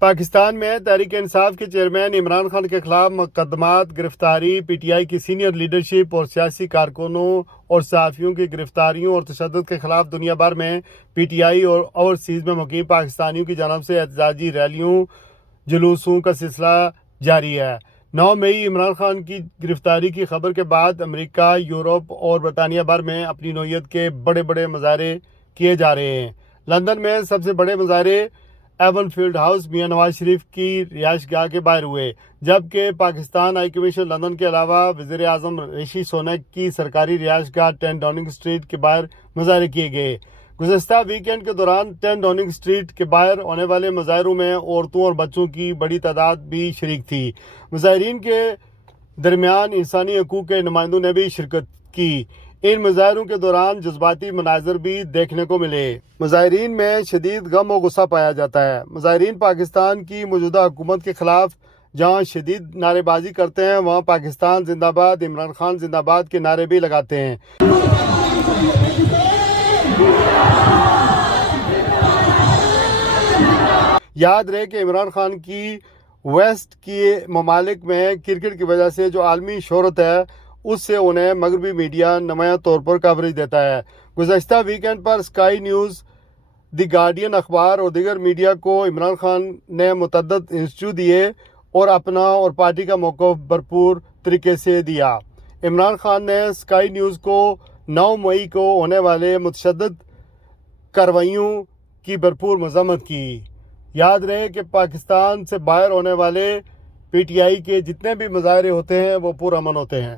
پاکستان میں تحریک انصاف کے چیئرمین عمران خان کے خلاف مقدمات، گرفتاری، پی ٹی آئی کی سینئر لیڈرشپ اور سیاسی کارکنوں اور صحافیوں کی گرفتاریوں اور تشدد کے خلاف دنیا بھر میں پی ٹی آئی اور اوورسیز میں مقیم پاکستانیوں کی جانب سے احتجاجی ریلیوں، جلوسوں کا سلسلہ جاری ہے۔ 9 مئی عمران خان کی گرفتاری کی خبر کے بعد امریکہ، یورپ اور برطانیہ بھر میں اپنی نوعیت کے بڑے بڑے مظاہرے کیے جا رہے ہیں۔ لندن میں سب سے بڑے مظاہرے even field house, Mian Nawaz Sharif کی رہائش گاہ کے باہر ہوئے، جبکہ پاکستان ہائی کمیشن لندن کے علاوہ وزیر اعظم رشی سونک کی سرکاری رہائش گاہ 10 ڈاؤننگ اسٹریٹ کے باہر مظاہرے کیے گئے۔ گزشتہ ویکینڈ کے دوران 10 ڈاؤننگ اسٹریٹ کے باہر ہونے والے مظاہروں میں عورتوں اور بچوں کی بڑی تعداد بھی شریک تھی۔ مظاہرین کے درمیان انسانی حقوق کے نمائندوں نے بھی شرکت کی۔ ان مظاہروں کے دوران جذباتی مناظر بھی دیکھنے کو ملے۔ مظاہرین میں شدید غم و غصہ پایا جاتا ہے۔ مظاہرین پاکستان کی موجودہ حکومت کے خلاف جہاں شدید نعرے بازی کرتے ہیں، وہاں پاکستان زندہ باد، عمران خان زندہ باد کے نعرے بھی لگاتے ہیں۔ یاد رہے کہ عمران خان کی ویسٹ کے ممالک میں کرکٹ کی وجہ سے جو عالمی شہرت ہے، اس سے انہیں مغربی میڈیا نمایاں طور پر کوریج دیتا ہے۔ گزشتہ ویکینڈ پر اسکائی نیوز، دی گارڈین اخبار اور دیگر میڈیا کو عمران خان نے متعدد انٹرویو دیے اور اپنا اور پارٹی کا موقف بھرپور طریقے سے دیا۔ عمران خان نے اسکائی نیوز کو 9 مئی کو ہونے والے متشدد کارروائیوں کی بھرپور مذمت کی۔ یاد رہے کہ پاکستان سے باہر ہونے والے پی ٹی آئی کے جتنے بھی مظاہرے ہوتے ہیں وہ پرامن ہوتے ہیں۔